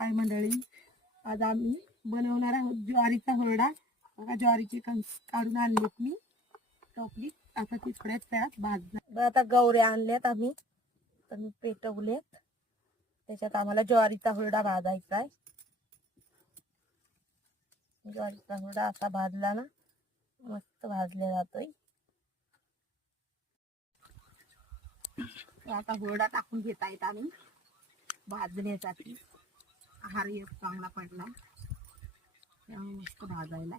हाय मंडळी, आज आम्ही बनवणार आहोत ज्वारीचा हुरडा. बघा ज्वारीचे कणस काढून आणलेत मी टोपली. आता ती थोड्याच वेळात भाजणार. आता गवऱ्या आणल्यात आम्ही, तर मी पेटवलेत. त्याच्यात आम्हाला ज्वारीचा हुरडा भाजायचा आहे. ज्वारीचा हुरडा असा भाजला ना मस्त भाजला जातोय. आता हुरडा टाकून घेत आहेत आम्ही भाजण्यासाठी. आहार एक चांगला पडला मस्त भाजायला.